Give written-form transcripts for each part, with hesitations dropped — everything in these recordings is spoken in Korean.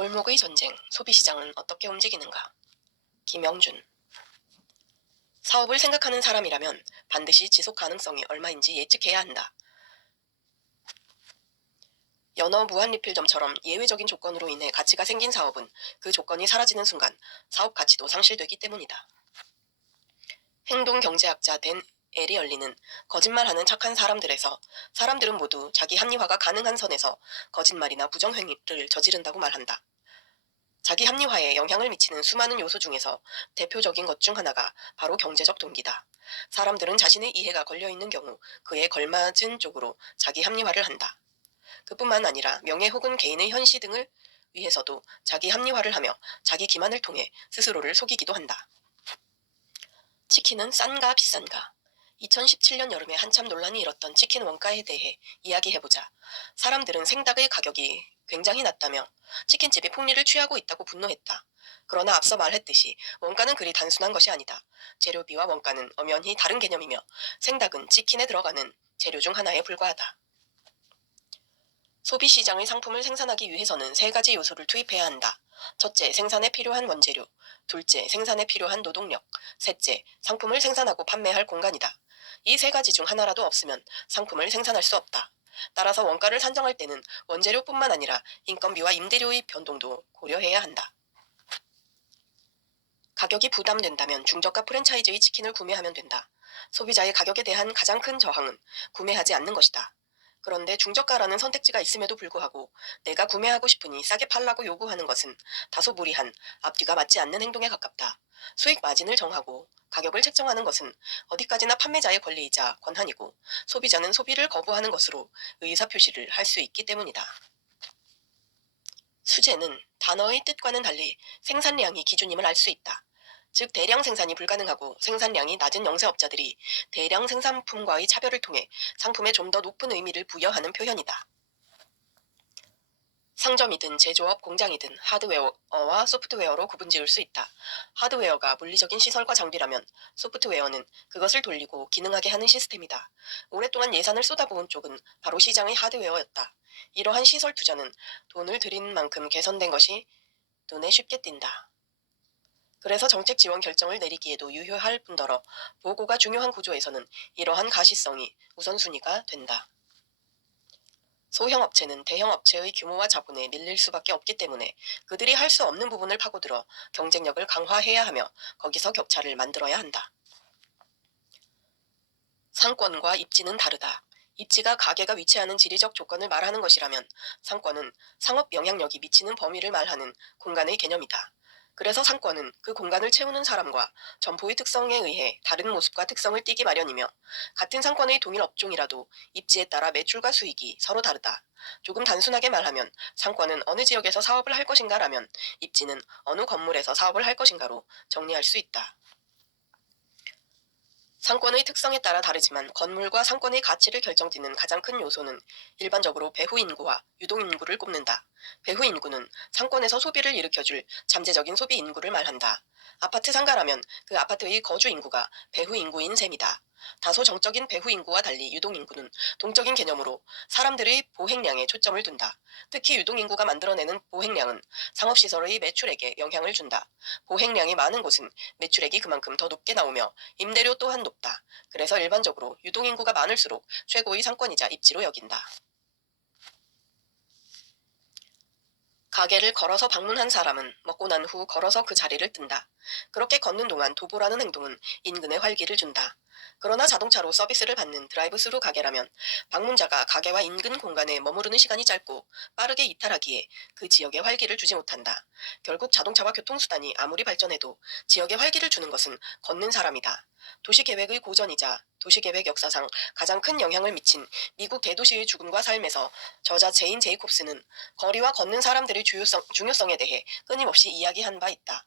골목의 전쟁, 소비시장은 어떻게 움직이는가? 김영준. 사업을 생각하는 사람이라면 반드시 지속 가능성이 얼마인지 예측해야 한다. 연어 무한리필점처럼 예외적인 조건으로 인해 가치가 생긴 사업은 그 조건이 사라지는 순간 사업 가치도 상실되기 때문이다. 행동경제학자 댄 에리얼리는 거짓말하는 착한 사람들에서 사람들은 모두 자기 합리화가 가능한 선에서 거짓말이나 부정행위를 저지른다고 말한다. 자기 합리화에 영향을 미치는 수많은 요소 중에서 대표적인 것 중 하나가 바로 경제적 동기다. 사람들은 자신의 이해가 걸려있는 경우 그에 걸맞은 쪽으로 자기 합리화를 한다. 그뿐만 아니라 명예 혹은 개인의 현시 등을 위해서도 자기 합리화를 하며 자기 기만을 통해 스스로를 속이기도 한다. 치킨은 싼가 비싼가? 2017년 여름에 한참 논란이 일었던 치킨 원가에 대해 이야기해보자. 사람들은 생닭의 가격이 굉장히 낮다며 치킨집이 폭리를 취하고 있다고 분노했다. 그러나 앞서 말했듯이 원가는 그리 단순한 것이 아니다. 재료비와 원가는 엄연히 다른 개념이며 생닭은 치킨에 들어가는 재료 중 하나에 불과하다. 소비시장의 상품을 생산하기 위해서는 세 가지 요소를 투입해야 한다. 첫째, 생산에 필요한 원재료. 둘째, 생산에 필요한 노동력. 셋째, 상품을 생산하고 판매할 공간이다. 이 세 가지 중 하나라도 없으면 상품을 생산할 수 없다. 따라서 원가를 산정할 때는 원재료뿐만 아니라 인건비와 임대료의 변동도 고려해야 한다. 가격이 부담된다면 중저가 프랜차이즈의 치킨을 구매하면 된다. 소비자의 가격에 대한 가장 큰 저항은 구매하지 않는 것이다. 그런데 중저가라는 선택지가 있음에도 불구하고 내가 구매하고 싶으니 싸게 팔라고 요구하는 것은 다소 무리한, 앞뒤가 맞지 않는 행동에 가깝다. 수익 마진을 정하고 가격을 책정하는 것은 어디까지나 판매자의 권리이자 권한이고, 소비자는 소비를 거부하는 것으로 의사표시를 할 수 있기 때문이다. 수제는 단어의 뜻과는 달리 생산량이 기준임을 알 수 있다. 즉 대량 생산이 불가능하고 생산량이 낮은 영세업자들이 대량 생산품과의 차별을 통해 상품에 좀 더 높은 의미를 부여하는 표현이다. 상점이든 제조업 공장이든 하드웨어와 소프트웨어로 구분지을 수 있다. 하드웨어가 물리적인 시설과 장비라면 소프트웨어는 그것을 돌리고 기능하게 하는 시스템이다. 오랫동안 예산을 쏟아부은 쪽은 바로 시장의 하드웨어였다. 이러한 시설 투자는 돈을 들인 만큼 개선된 것이 눈에 쉽게 띈다. 그래서 정책 지원 결정을 내리기에도 유효할 뿐더러 보고가 중요한 구조에서는 이러한 가시성이 우선순위가 된다. 소형 업체는 대형 업체의 규모와 자본에 밀릴 수밖에 없기 때문에 그들이 할 수 없는 부분을 파고들어 경쟁력을 강화해야 하며 거기서 격차를 만들어야 한다. 상권과 입지는 다르다. 입지가 가게가 위치하는 지리적 조건을 말하는 것이라면 상권은 상업 영향력이 미치는 범위를 말하는 공간의 개념이다. 그래서 상권은 그 공간을 채우는 사람과 점포의 특성에 의해 다른 모습과 특성을 띠기 마련이며, 같은 상권의 동일 업종이라도 입지에 따라 매출과 수익이 서로 다르다. 조금 단순하게 말하면 상권은 어느 지역에서 사업을 할 것인가 라면 입지는 어느 건물에서 사업을 할 것인가로 정리할 수 있다. 상권의 특성에 따라 다르지만 건물과 상권의 가치를 결정짓는 가장 큰 요소는 일반적으로 배후인구와 유동인구를 꼽는다. 배후인구는 상권에서 소비를 일으켜줄 잠재적인 소비 인구를 말한다. 아파트 상가라면 그 아파트의 거주 인구가 배후인구인 셈이다. 다소 정적인 배후인구와 달리 유동인구는 동적인 개념으로 사람들의 보행량에 초점을 둔다. 특히 유동인구가 만들어내는 보행량은 상업시설의 매출액에 영향을 준다. 보행량이 많은 곳은 매출액이 그만큼 더 높게 나오며 임대료 또한 높다. 그래서 일반적으로 유동인구가 많을수록 최고의 상권이자 입지로 여긴다. 가게를 걸어서 방문한 사람은 먹고 난 후 걸어서 그 자리를 뜬다. 그렇게 걷는 동안 도보라는 행동은 인근에 활기를 준다. 그러나 자동차로 서비스를 받는 드라이브스루 가게라면 방문자가 가게와 인근 공간에 머무르는 시간이 짧고 빠르게 이탈하기에 그 지역에 활기를 주지 못한다. 결국 자동차와 교통수단이 아무리 발전해도 지역에 활기를 주는 것은 걷는 사람이다. 도시계획의 고전이자 도시계획 역사상 가장 큰 영향을 미친 미국 대도시의 죽음과 삶에서 저자 제인 제이콥스는 거리와 걷는 사람들의 중요성에 대해 끊임없이 이야기한 바 있다.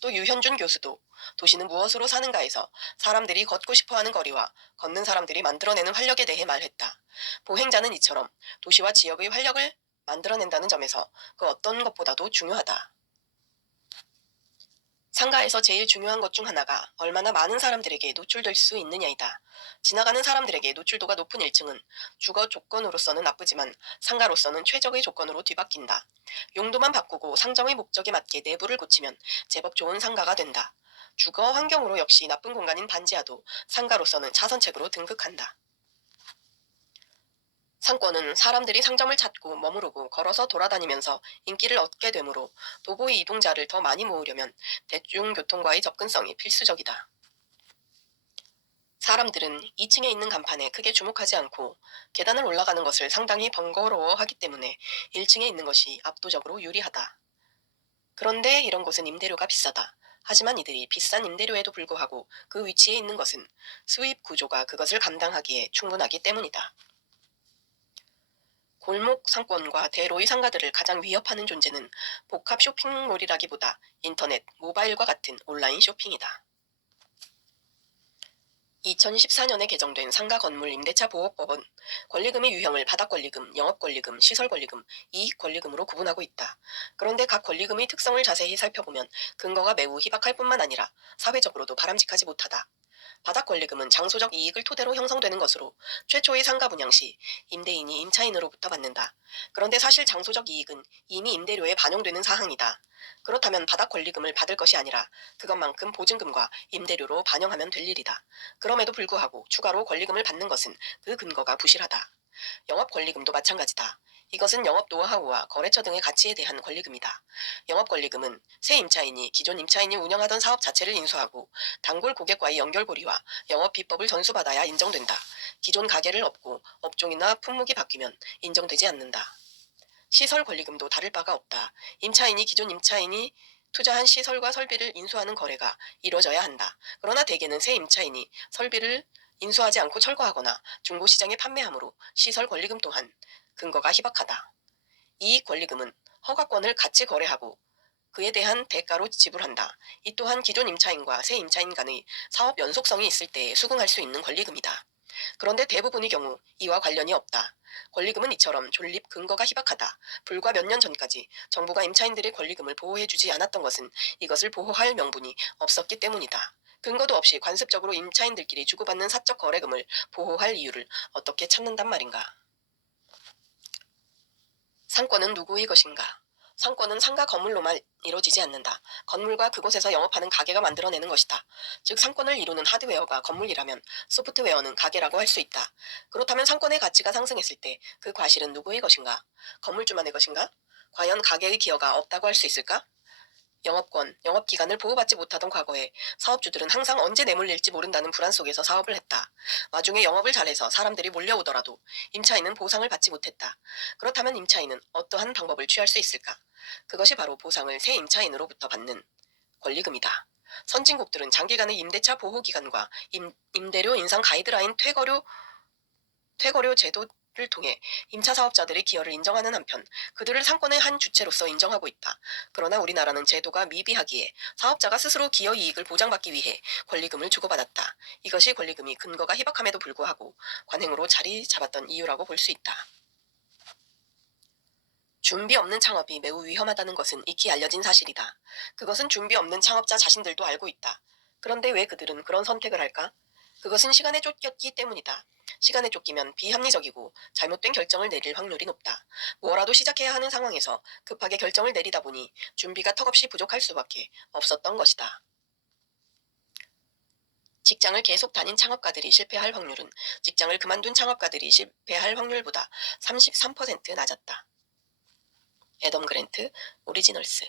또 유현준 교수도 도시는 무엇으로 사는가에서 사람들이 걷고 싶어하는 거리와 걷는 사람들이 만들어내는 활력에 대해 말했다. 보행자는 이처럼 도시와 지역의 활력을 만들어낸다는 점에서 그 어떤 것보다도 중요하다. 상가에서 제일 중요한 것 중 하나가 얼마나 많은 사람들에게 노출될 수 있느냐이다. 지나가는 사람들에게 노출도가 높은 1층은 주거 조건으로서는 나쁘지만 상가로서는 최적의 조건으로 뒤바뀐다. 용도만 바꾸고 상점의 목적에 맞게 내부를 고치면 제법 좋은 상가가 된다. 주거 환경으로 역시 나쁜 공간인 반지하도 상가로서는 차선책으로 등극한다. 상권은 사람들이 상점을 찾고 머무르고 걸어서 돌아다니면서 인기를 얻게 되므로 도보의 이동자를 더 많이 모으려면 대중교통과의 접근성이 필수적이다. 사람들은 2층에 있는 간판에 크게 주목하지 않고 계단을 올라가는 것을 상당히 번거로워하기 때문에 1층에 있는 것이 압도적으로 유리하다. 그런데 이런 곳은 임대료가 비싸다. 하지만 이들이 비싼 임대료에도 불구하고 그 위치에 있는 것은 수입 구조가 그것을 감당하기에 충분하기 때문이다. 골목 상권과 대로의 상가들을 가장 위협하는 존재는 복합 쇼핑몰이라기보다 인터넷, 모바일과 같은 온라인 쇼핑이다. 2014년에 개정된 상가건물임대차보호법은 권리금의 유형을 바닥권리금, 영업권리금, 시설권리금, 이익권리금으로 구분하고 있다. 그런데 각 권리금의 특성을 자세히 살펴보면 근거가 매우 희박할 뿐만 아니라 사회적으로도 바람직하지 못하다. 바닥권리금은 장소적 이익을 토대로 형성되는 것으로 최초의 상가 분양 시 임대인이 임차인으로부터 받는다. 그런데 사실 장소적 이익은 이미 임대료에 반영되는 사항이다. 그렇다면 바닥권리금을 받을 것이 아니라 그것만큼 보증금과 임대료로 반영하면 될 일이다. 그럼에도 불구하고 추가로 권리금을 받는 것은 그 근거가 부실하다. 영업권리금도 마찬가지다. 이것은 영업 노하우와 거래처 등의 가치에 대한 권리금이다. 영업권리금은 새 임차인이 기존 임차인이 운영하던 사업 자체를 인수하고 단골 고객과의 연결고리와 영업 비법을 전수받아야 인정된다. 기존 가게를 업고 업종이나 품목이 바뀌면 인정되지 않는다. 시설 권리금도 다를 바가 없다. 임차인이 기존 임차인이 투자한 시설과 설비를 인수하는 거래가 이루어져야 한다. 그러나 대개는 새 임차인이 설비를 인수하지 않고 철거하거나 중고시장에 판매하므로 시설 권리금 또한 근거가 희박하다. 이익 권리금은 허가권을 같이 거래하고 그에 대한 대가로 지불한다. 이 또한 기존 임차인과 새 임차인 간의 사업 연속성이 있을 때 수긍할 수 있는 권리금이다. 그런데 대부분의 경우 이와 관련이 없다. 권리금은 이처럼 존립 근거가 희박하다. 불과 몇 년 전까지 정부가 임차인들의 권리금을 보호해주지 않았던 것은 이것을 보호할 명분이 없었기 때문이다. 근거도 없이 관습적으로 임차인들끼리 주고받는 사적 거래금을 보호할 이유를 어떻게 찾는단 말인가. 상권은 누구의 것인가? 상권은 상가 건물로만 이루어지지 않는다. 건물과 그곳에서 영업하는 가게가 만들어내는 것이다. 즉 상권을 이루는 하드웨어가 건물이라면 소프트웨어는 가게라고 할 수 있다. 그렇다면 상권의 가치가 상승했을 때 그 과실은 누구의 것인가? 건물주만의 것인가? 과연 가게의 기여가 없다고 할 수 있을까? 영업권, 영업기간을 보호받지 못하던 과거에 사업주들은 항상 언제 내몰릴지 모른다는 불안 속에서 사업을 했다. 와중에 영업을 잘해서 사람들이 몰려오더라도 임차인은 보상을 받지 못했다. 그렇다면 임차인은 어떠한 방법을 취할 수 있을까? 그것이 바로 보상을 새 임차인으로부터 받는 권리금이다. 선진국들은 장기간의 임대차 보호기간과 임대료 인상 가이드라인 퇴거료 제도를 통해 임차 사업자들의 기여를 인정하는 한편 그들을 상권의 한 주체로서 인정하고 있다. 그러나 우리나라는 제도가 미비하기에 사업자가 스스로 기여 이익을 보장받기 위해 권리금을 주고받았다. 이것이 권리금이 근거가 희박함에도 불구하고 관행으로 자리 잡았던 이유라고 볼 수 있다. 준비 없는 창업이 매우 위험하다는 것은 익히 알려진 사실이다. 그것은 준비 없는 창업자 자신들도 알고 있다. 그런데 왜 그들은 그런 선택을 할까? 그것은 시간에 쫓겼기 때문이다. 시간에 쫓기면 비합리적이고 잘못된 결정을 내릴 확률이 높다. 뭐라도 시작해야 하는 상황에서 급하게 결정을 내리다 보니 준비가 턱없이 부족할 수밖에 없었던 것이다. 직장을 계속 다닌 창업가들이 실패할 확률은 직장을 그만둔 창업가들이 실패할 확률보다 33% 낮았다. 애덤 그랜트, 오리지널스